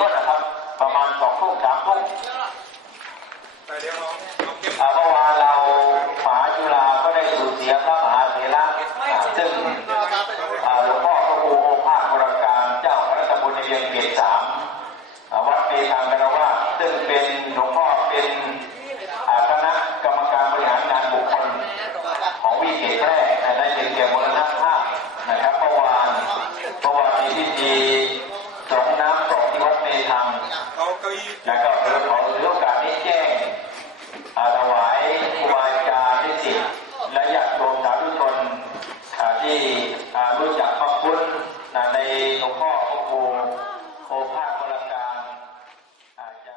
ก็นะครับประมาณ2 ทุ่ม 3 ทุ่มเมื่อวานเรามหาจุฬาก็ได้สูญเสียพระมหาเถระซึ่งหลวงพ่อพระครูโอภาสวรการเจ้าคณะตำบลในเวียงเกต3วัดเปทางกระวาซึ่งเป็นหลวงพ่อเป็นคณะกรรมการบริหารงานบุคคลของวิเกตแพร่ในเดือนเกี่ยวมรณภาพนะครับเมื่อวานมีพิธีส่งน้ำศพที่วัดเปทางแล้วก็ขอถือโอกาสนี้แจ้งถวายครูบาอาจารย์ที่ศิษย์และญาติโยมสาธุชนที่รู้จักพระคุณในหลวงพ่อพระครูโอภาสวรการจะ